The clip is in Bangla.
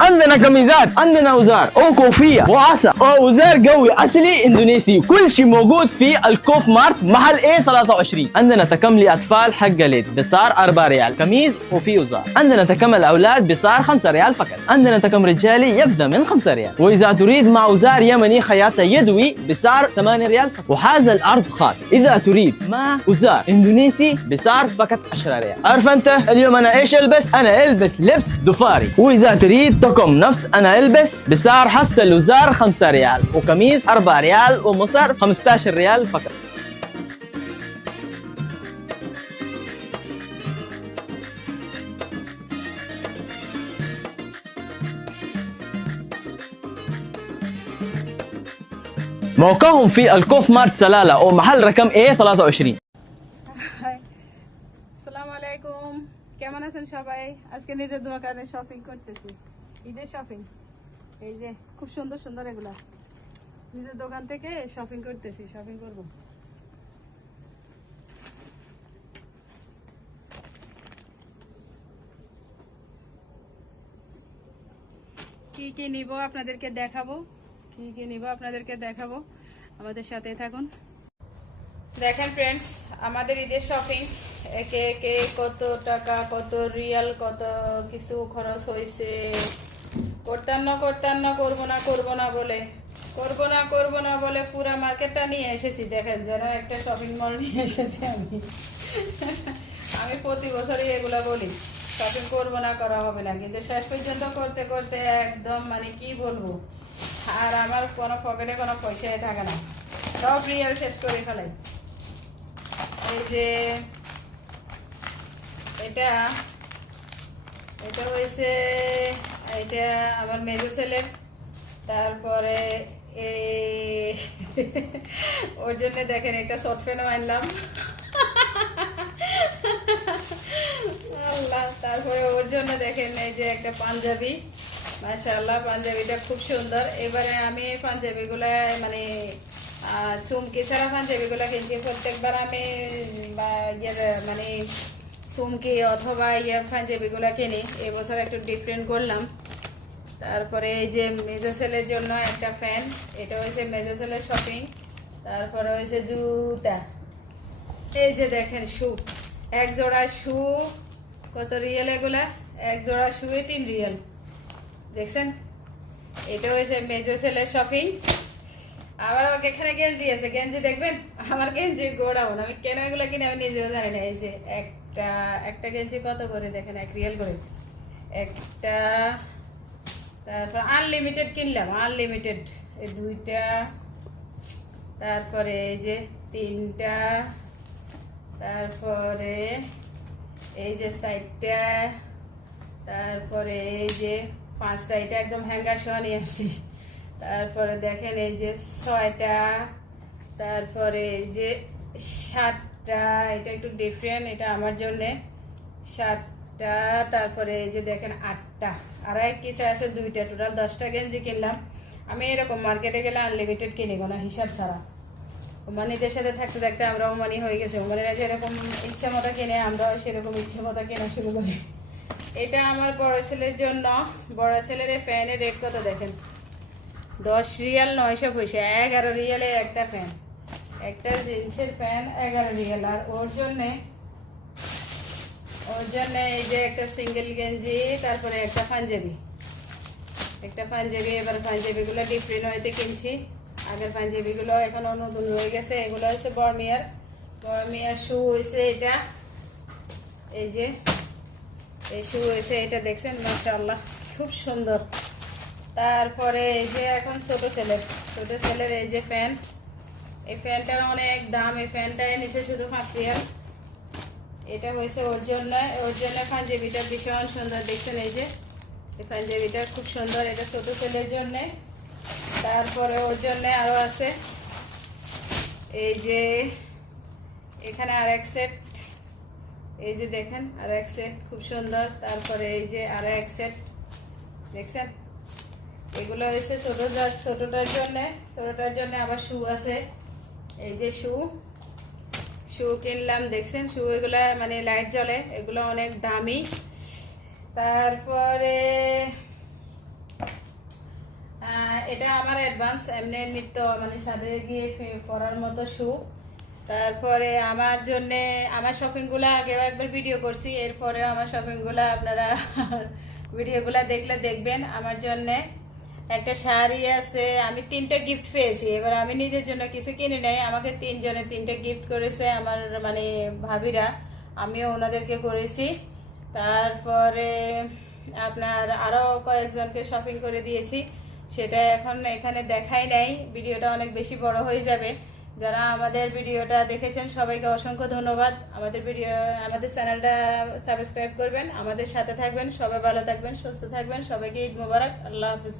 عندنا كميزات، عندنا وزار وكوفية وعصا ووزار قوي أصلي إندونيسي. كل شيء موجود في الكوف مارت محل A 23. عندنا تكم لأطفال حق ليد بصار 4 ريال كميز وفي وزار. عندنا تكم الأولاد بصار 5 ريال فقط. عندنا تكم رجالي يبدأ من 5 ريال. وإذا تريد مع وزار يمني خياطة يدوي بصار 8 ريال فقط. وهذا العرض خاص إذا تريد مع وزار إندونيسي بصار فقط 10 ريال. عارف أنت اليوم أنا إيش ألبس؟ أنا ألبس لبس دفاري. وإذا تريد تكم نفس أنا ألبس بصار حصل وزار 5 ريال وكميز 4 ريال ومصر 15 ريال فقط. موقعهم في الكوف مارت سلالة ومحل رقم A 23. আসসালামু আলাইকুম, কেমন আছেন সবাই? আজকে নিজের দোকানে শপিং করতেছি, ঈদের শপিং। এই যে খুব সুন্দর সুন্দর এগুলা নিজের দোকান থেকে শপিং করতেছি, শপিং করব। কি কি নিব আপনাদেরকে দেখাবো, আমাদের সাথেই থাকুন। দেখেন ফ্রেন্ডস, আমাদের ঈদের শপিং একে একে কত টাকা, কত রিয়াল, কত কিছু খরচ হয়েছে। করবো না বলে পুরো মার্কেটটা নিয়ে এসেছি। দেখেন যেন একটা শপিং মল নিয়ে এসেছি আমি প্রতি বছরই এগুলা বলি, শপিং করবো না, করা হবে না, কিন্তু শেষ পর্যন্ত করতে করতে একদম মানে কি বলবো, আর আমার কোনো পকেটে কোনো পয়সাই থাকে না, সব রিয়াল শেষ করে ফেলাই। এই যে এটা হয়েছে, এটা আমার মেজো ছেলের। তারপরে ওর জন্য দেখেন একটা শর্ট প্যান্টও আনলাম আল্লাহ। তারপরে ওর জন্য দেখেন এই যে একটা পাঞ্জাবি, মাশাআল্লাহ পাঞ্জাবিটা খুব সুন্দর। এবারে আমি পাঞ্জাবিগুলা মানে চুমকি ছাড়া পাঞ্জাবিগুলা কিনছি। প্রত্যেকবার আমি মানে চুমকি অথবা পাঞ্জাবিগুলা কিনি, এবছর একটু ডিফারেন্ট করলাম। তারপরে এই যে মেজো ছেলের জন্য একটা ফ্যান, এটা হয়েছে মেজো ছেলের শপিং। তারপরে হয়েছে জুতা, এই যে দেখেন শু, এক জোড়া শু কত রিয়েল এগুলা, এক জোড়া শুয়ে 3 রিয়েল, দেখছেন। এটা হয়েছে মেজো ছেলের শপিং। আবার এখানে গেঞ্জি আছে, গেঞ্জি দেখবেন আমার গেঞ্জি গোড়াও না, আমি কেন এগুলো কিনে আমি নিজেও জানি না। এই যে একটা গেঞ্জি কত করে দেখেন, 1 রিয়েল করে একটা। তারপর আনলিমিটেড কিনলাম, আনলিমিটেড এই 2টা। তারপরে এই যে 3টা। তারপরে এই যে 4টা। তারপরে এই যে 5টা, এটা একদম হ্যাঙ্গার সহ নিয়ে আসছি। তারপরে দেখেন এই যে 6টা। তারপরে এই যে 7টা, এটা একটু ডিফারেন্ট, এটা আমার জন্যে 7টা। তারপরে এই যে দেখেন 8টা, আর এক কিসে আছে 2টা, টোটাল 10টা গেঞ্জি কিনলাম। আমি এরকম মার্কেটে গেলে আনলিমিটেড কিনি না, হিসাব ছাড়া। ওমানিদের সাথে থাকতে থাকতে আমরা ওমানি হয়ে গেছে, ওমানিরা যেরকম ইচ্ছা মতো কিনে আমরাও সেরকম ইচ্ছে মতো কেনা শুরু করি। এটা আমার বড় ছেলের জন্য, বড় ছেলের এই ফ্যানের রেট কত দেখেন, 10 রিয়াল 900 পয়সা, 11 রিয়ালের একটা ফ্যান, একটা জিন্সের ফ্যান 11 রিয়াল। আর ওর জন্য এই যে একটা সিঙ্গেল গেঞ্জি, তারপরে একটা পাঞ্জাবি। এবার পাঞ্জাবিগুলো ডিফারেন্ট হইতে কিনছি, আগের পাঞ্জাবিগুলো এখনো নতুন রয়ে গেছে। এগুলো হচ্ছে বর্মিয়ার শু হয়েছে এটা, এই যে এই শু হয়েছে এটা, দেখছেন মাশাআল্লাহ খুব সুন্দর। তারপরে এই যে এখন ছোট ছেলের এই যে ফ্যান, এই ফ্যানটার অনেক দাম, এই ফ্যানটা নিচে শুধু 5 রিয়াল। এটা হয়েছে ওর জন্য পাঞ্জাবিটা ভীষণ সুন্দর, দেখছেন এই যে এই পাঞ্জাবিটা খুব সুন্দর, এটা ছোট ছেলের জন্য। তারপরে ওর জন্য আরো আছে এই যে এখানে আর এক সেট, এই যে দেখেন আর এক সেট খুব সুন্দর। তারপরে এই যে আর এক সেট, দেখছেন এগুলো হয়েছে ছোটটার জন্য আবার শু আছে, এই যে শু কিনলাম, দেখছেন শু, এগুলা মানে লাইট জ্বলে, এগুলো অনেক দামি। তারপরে আমার অ্যাডভান্স এমনি নিত্য মানে ছাদে গিয়ে পরার মতো শু। তারপরে আমার জন্য আমার শপিংগুলো আগেও একবার ভিডিও করছি, এরপরেও আমার শপিংগুলো আপনারা ভিডিওগুলো দেখলে দেখবেন। আমার জন্য একটা শাড়ি আছে, আমি 3টা গিফট পেয়েছি। এবার আমি নিজের জন্য কিছু কিনে নেই, আমাকে 3 জনে 3টা গিফট করেছে আমার মানে ভাবিরা, আমিও ওনাদেরকে করেছি। তারপরে আপনার আরো কয়েকজনকে শপিং করে দিয়েছি, সেটা এখন এখানে দেখাই নাই, ভিডিওটা অনেক বেশি বড় হয়ে যাবে। যারা আমাদের ভিডিওটা দেখেছেন সবাইকে অসংখ্য ধন্যবাদ। আমাদের চ্যানেলটা সাবস্ক্রাইব করবেন, আমাদের সাথে থাকবেন। সবাই ভালো থাকবেন, সুস্থ থাকবেন। সবাইকে ঈদ মোবারক। আল্লাহ হাফিজ।